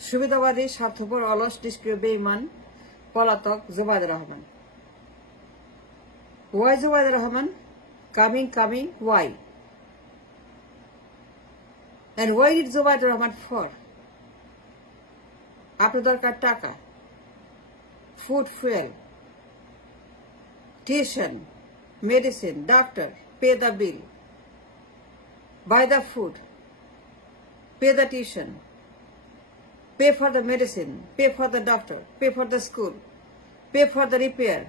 সুবিধাবাদী, স্বার্থপর, অলস, নিষ্ক্রিয়, বেঈমান, পলাতক Zubaida Rahman. Why Zubaida Rahman? Coming, why? And why did Zubaida Rahman for? আপনার দরকার টাকা, food, fuel, tuition, medicine, doctor, pay the bill, buy the food, pay the tuition, pay for the medicine, pay for the doctor, pay for the school, pay for the repair,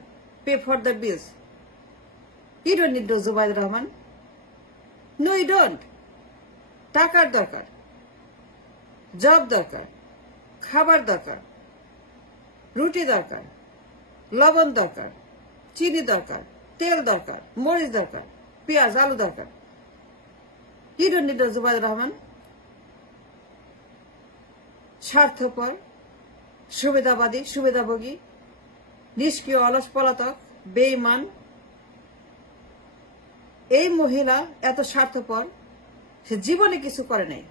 pay for the bills. You don't need those Zubaida Rahman. No, you don't. টাকার দরকার, job দরকার, খাবার দরকার, রুটি দরকার, লবণ দরকার, চিনি দরকার, তেল দরকার, মরিচ দরকার, পেঁয়াজ, আলু দরকার। You don't need those Zubaida Rahman. স্বার্থপর, সুবিধাবাদী, সুবিধাভোগী, নিষ্ক্রিয়, অলস, পলাতক, বেঈমান। এই মহিলা এত স্বার্থপর, সে জীবনে কিছু করে নাই।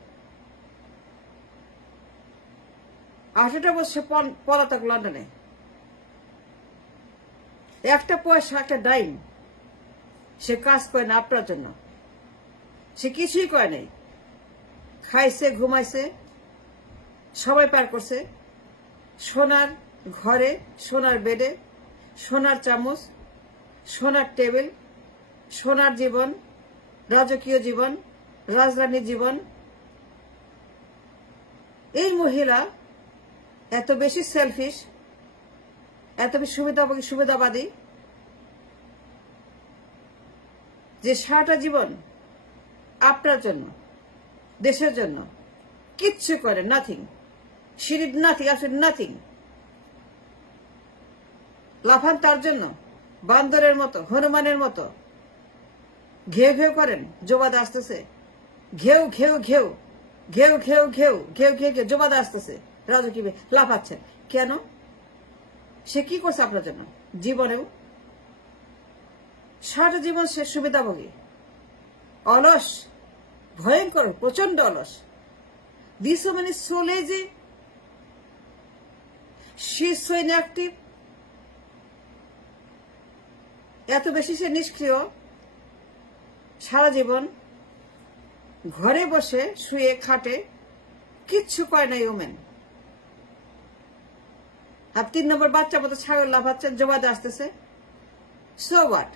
18 বছর পলাতক লন্ডনে, একটা পয়সা, একটা ডাইম সে কাজ করে না আপনার জন্য। সে কিছুই করে নাই। খাইছে, ঘুমাইছে, সবাই পার করছে। সোনার ঘরে, সোনার বেডে, সোনার চামচ, সোনার টেবিল, সোনার জীবন, রাজকীয় জীবন, রাজরানীর জীবন। এই মহিলা এত বেশি সেলফিশ, এত বেশি সুবিধাবাদী যে সারাটা জীবন আপনার জন্য, দেশের জন্য কিচ্ছু করে, nothing. She did nothing, absolutely nothing. লাফান তার জন্য বান্দরের মতো, হনুমানের মতো ঘেউ ঘেউ করেন। জোবাদা আসতেছে, ঘেউ ঘেউ ঘেউ ঘেউ ঘেউ ঘেউ ঘেউ ঘেউ ঘেউ জোবাদা আসতেছে, রাজকীয় লাফাচ্ছেন কেন? সে কি করছে আপনার জন্য? জীবনেও সারাটা জীবন সে সুবিধাভোগী, অলস, ভয়ঙ্কর, প্রচন্ড অলস। This woman is so lazy. She is so inactive. এত বেশি সে নিষ্ক্রিয়, সারা জীবন ঘরে বসে শুয়ে খাটে, কিচ্ছু করে না। ওমেন আর 3 নম্বর বাচ্চা মতো ছাগল লাফাচ্ছেন, জবাদে আসতেছে। So what?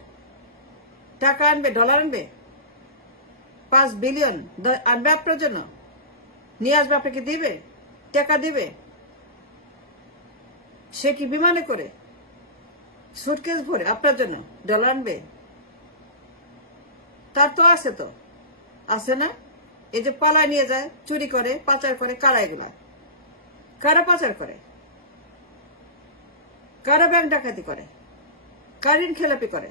টাকা আনবে, ডলার আনবে, 5 বিলিয়ন আনবে আপনার জন্য, নিয়ে আসবে, আপনাকে দিবে, টাকা দিবে। সে কি বিমানে করে, সুটকেস ভরে আপনার জন্য ডলার আনবে? তার তো আছে, তো আছে না? এই যে পালায় নিয়ে যায়, চুরি করে, পাচার করে, কারা এগুলা? কারা পাচার করে? কারা ব্যাংক ডাকাতি করে? কারা ঋণ খেলাপি করে?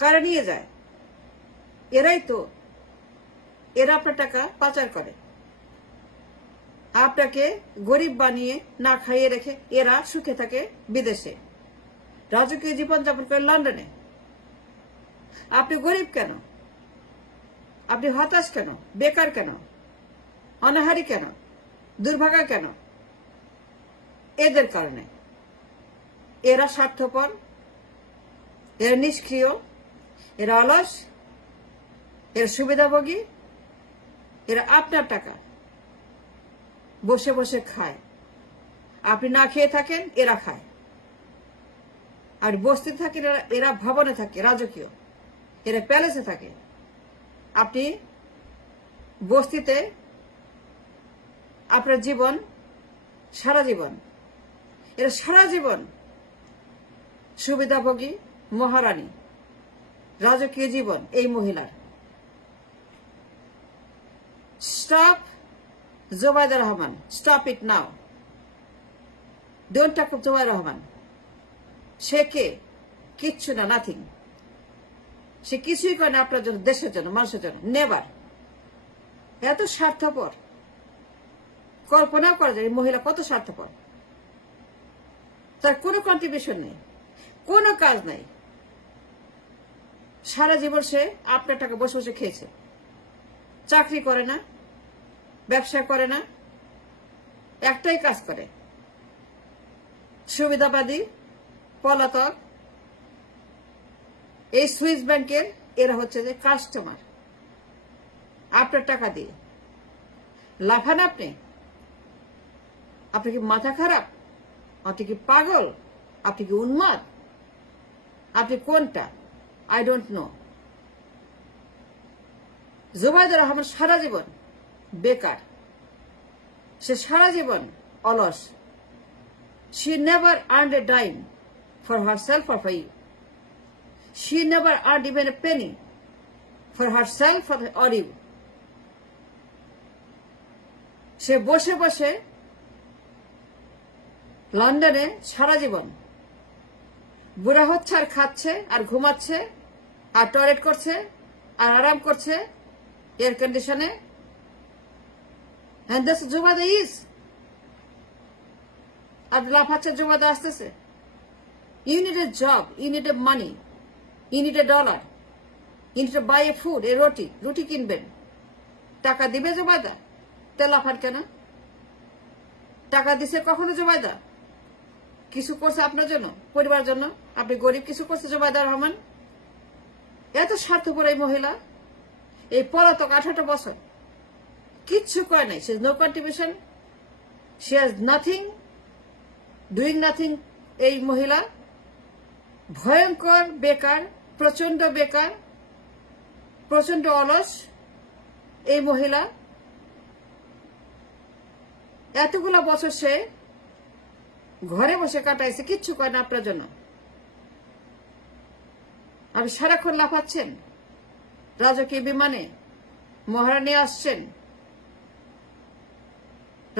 কারা নিয়ে যায়? এরাই তো। এরা আপনার টাকা পাচার করে, আপনাকে গরিব বানিয়ে না খাইয়ে রেখে এরা সুখে থাকে বিদেশে, রাজকীয় জীবনযাপন করে লন্ডনে। আপনি গরিব কেন? আপনি হতাশ কেন? বেকার কেন? অনাহারী কেন? দুর্ভাগা কেন? এদের কারণে। এরা স্বার্থপর, এরা নিষ্ক্রিয়, এরা অলস, এরা সুবিধাভোগী, এরা আপনার টাকা বসে বসে খায়। আপনি না খেয়ে থাকেন, এরা খায়। আর বস্তিতে থাকে, এরা ভবনে থাকে, রাজকীয়, এরা প্যালেসে থাকে। আপনি বস্তিতে আপনার জীবন, সারা জীবন, এরা সারা জীবন সুবিধাভোগী, মহারানী, রাজকীয় জীবন এই মহিলার। Stop Zubaida Rahman, stop it now. Don't talk of Zubaida Rahman. সে কে? কিচ্ছু না, নাথিং। সে কিছুই করে না আপনার জন্য, দেশের জন্য, মানুষের জন্য, নেভার। এত স্বার্থপর, কল্পনা করা যায় এই মহিলা কত স্বার্থপর। তার কোনো কন্ট্রিবিউশন নেই, কোনো কাজ নাই। সারা জীবন সে আপনার টাকা বসে বসে খেয়েছে। চাকরি করে না, ব্যবসা করে না, একটাই কাজ করে, সুবিধাবাদী, পলাতক। এই সুইস ব্যাংকের এরা হচ্ছে যে কাস্টমার। আপনার টাকা দিয়ে লাফান আপনি? আপনি কি মাথা খারাপ? আপনি কি পাগল? আপনি কি উন্মাদ? আপনি কোনটা? I don't know. Zubaida Rahman সারা জীবন বেকার, সে সারা জীবন অলস। She never earned a dime for herself or for you. She never earned even a penny for herself or you. সে বসে বসে লন্ডনে সারা জীবন বুড়া হচ্ছে আর খাচ্ছে আর ঘুমাচ্ছে আর টয়লেট করছে আর আরাম করছে এয়ার কন্ডিশনে। And this Jubada is. আর লাফাচ্ছে জুবাদা আসতেছে। You need a job, you need a money, you need a dollar, you need to buy a food, a রুটি কিনবেন। টাকা দিবে জুবাদা? তে লাফার কেন? টাকা দিছে কখনো জুবাদা? কিছু করছে আপনার জন্য, পরিবার জন্য? আপনি গরিব, কিছু করছে জুবাইদা রহমান? এত স্বার্থপর এই মহিলা, এই পলাতক 18 বছর কিচ্ছু করে নাই। She has no contribution, she has nothing, doing nothing। এই মহিলা ভয়ঙ্কর বেকার, প্রচন্ড বেকার, প্রচন্ড অলস। এই মহিলা এতগুলো বছর সে ঘরে বসে কাটাইছে, কিচ্ছু করে না আপনার জন্য। আপনি সারাক্ষণ লাফাচ্ছেন, রাজকীয় বিমানে মহারানী আসছেন,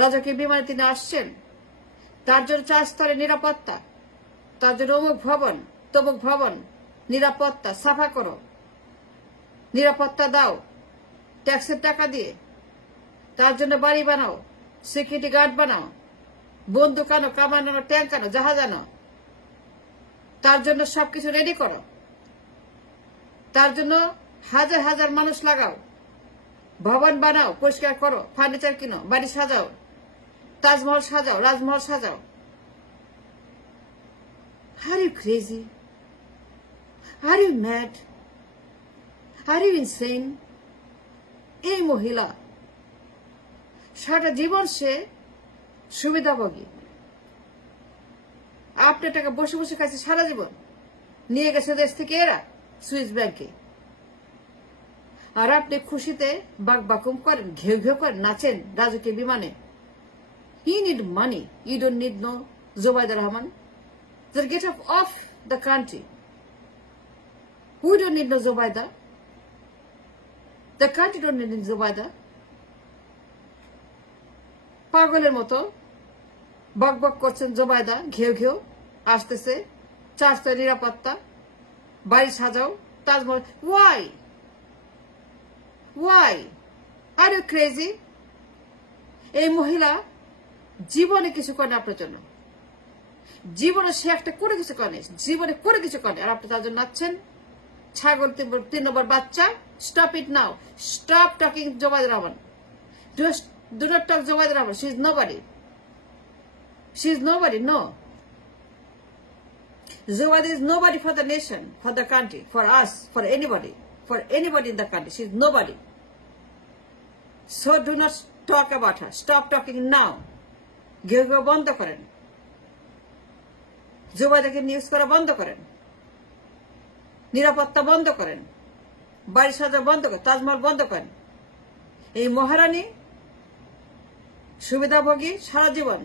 রাজকীয় বিমানে তিনি আসছেন, তার জন্য 4 স্তরের নিরাপত্তা, তার জন্য অমুক ভবন তমুক ভবন, নিরাপত্তা সাফা করো, নিরাপত্তা দাও ট্যাক্সের টাকা দিয়ে, তার জন্য বাড়ি বানাও, সিকিউরিটি গার্ড বানাও, বন্দুক আনো, কামান আনো, ট্যাঙ্ক আনো, জাহাজ আনো, তার জন্য সবকিছু রেডি করো, তার জন্য হাজার হাজার মানুষ লাগাও, ভবন বানাও, পরিষ্কার করো, ফার্নিচার কিনো, বাড়ি সাজাও, তাজমহল সাজাও, রাজমহল সাজাও। Are you crazy? Are you mad? Are you insane? এই মহিলা সারা জীবন সে সুবিধাভোগী। আপনার টাকা বসে বসে খাইছে সারা জীবন, নিয়ে গেছে দেশ থেকে এরা সুইস ব্যাংকে। আর আপনি খুশিতে বাকবাকুম করেন, ঘেউ ঘেউ করেন, নাচেন রাজকীয় বিমানে। You need money. You don't need no Zubaida Rahman. Just get off the country. We don't need no Zubaida. The country don't need Zubaida. পাগলের মতো বক বক করছেন জুবাইদা, ঘেউ ঘেউ আসতেছে, 4 স্তরের নিরাপত্তা, বাড়ি সাজাও, Taj Mahal. Why? Are you crazy? এই মহিলা জীবনে কিছু করে না আপনার জন্য, জীবনে সে একটা করে কিছু করে, জীবনে করে কিছু করে, আর আপনি তার জন্য নাচছেন। ছাগল 3 নম্বর বাচ্চা। Stop it now, stop talking Zubaida Rahman. Do not talk Zubaida Rahman. She is nobody. She is nobody, no. Zubaida is nobody for the nation, for the country, for us, for anybody in the country. She is nobody. So do not talk about her. Stop talking now. ঘেউ ঘেউ বন্ধ করেন, জুবাইদাকে news করা বন্ধ করেন, নিরাপত্তা বন্ধ করেন, বাড়ি সাজা বন্ধ করেন, তাজমহল বন্ধ করেন। এই মহারানী সুবিধাভোগী, সারা জীবন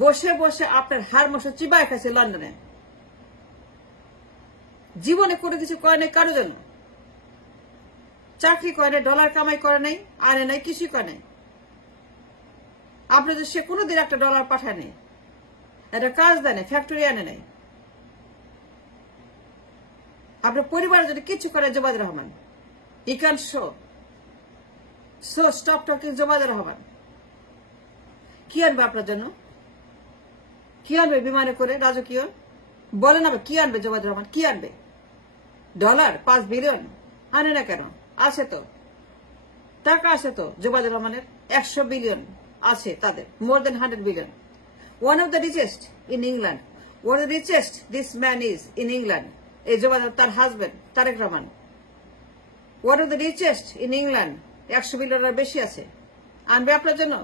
বসে বসে আপনার হাড় মাংস চিবায় খাইছে লন্ডনে। জীবনে কোনো কিছু করে নাই কারো জন্য, চাকরি করে নাই, ডলার কামাই করে নাই, আনে নাই, কিছুই করে নাই। আপনাদের সে কোনোদিন একটা ডলার পাঠায় নাই, একটা কাজ দেয় নাই, ফ্যাক্টরি আনে নাই। আপনার পরিবারের জন্য কিছু করে Zubaida Rahman. You can show. So stop talking Zubaida Rahman. কি আনবে আপনার জন্য? কি আনবে বিমানে করে রাজকীয়? বলে না কি আনবে জুবাইদা রহমান? কি আনবে? ডলার 5 বিলিয়ন আনে না কেন? আছে তো টাকা, আছে তো জুবাইদা রহমানের 100 বিলিয়ন আছে তাদের, more than 100 billion. One of the richest in England. One of the richest this man is in England. এই জোবাদার তার husband Tarique Rahman. One of the richest in England. 100 বিলিয়নের বেশি আছে। আনবে আপনার জন্য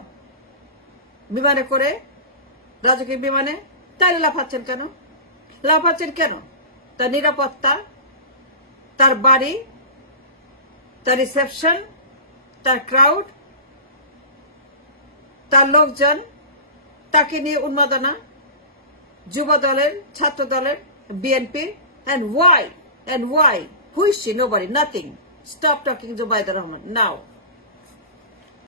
বিমানে করে, রাজকীয় বিমানে। তাইলে লাফাচ্ছেন কেন? লাফাচ্ছেন কেন? তার নিরাপত্তা, তার বাড়ি, তার রিসেপশন, তার ক্রাউড, তার লোকজন, তাকে নিয়ে উন্মাদনা, যুব দলের, ছাত্র দলের, BNP. And why? Who is she? Nobody. Nothing. Stop talking Zubaida Rahman now.